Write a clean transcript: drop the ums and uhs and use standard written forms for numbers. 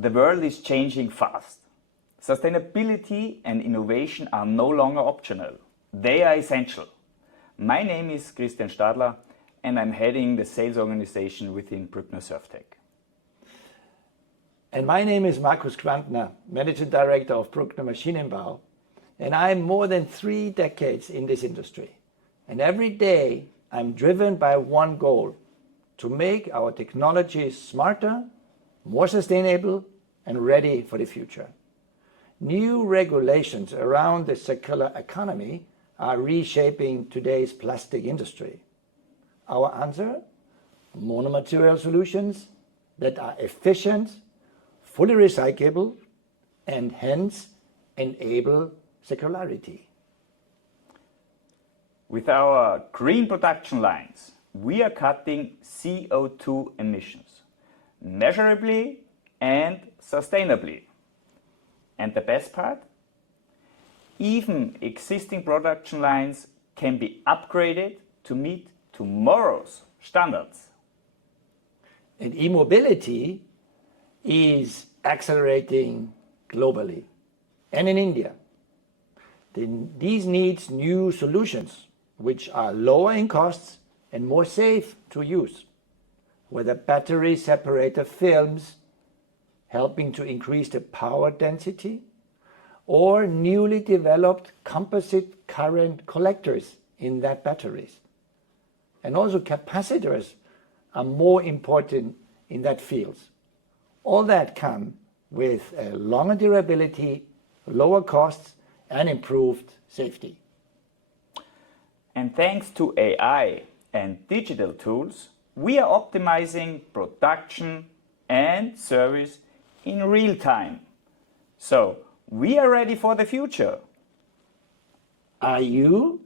The world is changing fast. Sustainability and innovation are no longer optional. They are essential. My name is Christian Stadler and I'm heading the sales organization within Brückner Surftech. And my name is Markus Gschwandtner, Managing Director of Brückner Maschinenbau, and I'm more than 3 decades in this industry. And every day I'm driven by one goal: to make our technologies smarter, more sustainable, and ready for the future. New regulations around the circular economy are reshaping today's plastic industry. Our answer? Monomaterial solutions that are efficient, fully recyclable, and hence enable circularity. With our green production lines, we are cutting CO2 emissions measurably and sustainably. And the best part? Even existing production lines can be upgraded to meet tomorrow's standards. And e-mobility is accelerating globally and in India. These need new solutions which are lower in costs and more safe to use, whether battery separator films helping to increase the power density, or newly developed composite current collectors in that batteries. And also capacitors are more important in that fields. All that come with a longer durability, lower costs, and improved safety. And thanks to AI and digital tools, we are optimizing production and service in real time. So we are ready for the future. Are you?